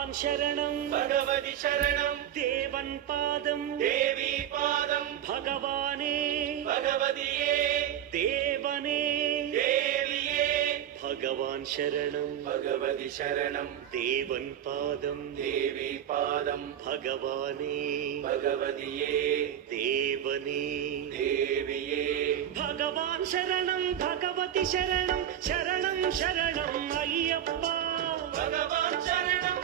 பகவான் சரணம் பகவதி சரணம் தேவன் பாதம் தேவி பாதம் பகவானே பகவதியே தேவனே தேவியே பகவான் சரணம் பகவதி சரணம் தேவன் பாதம் தேவி பாதம் பகவானே பகவதியே தேவனே தேவியே பகவான் சரணம் பகவதி சரணம் சரணம் சரணம் ஐயப்பா பகவான் சரணம்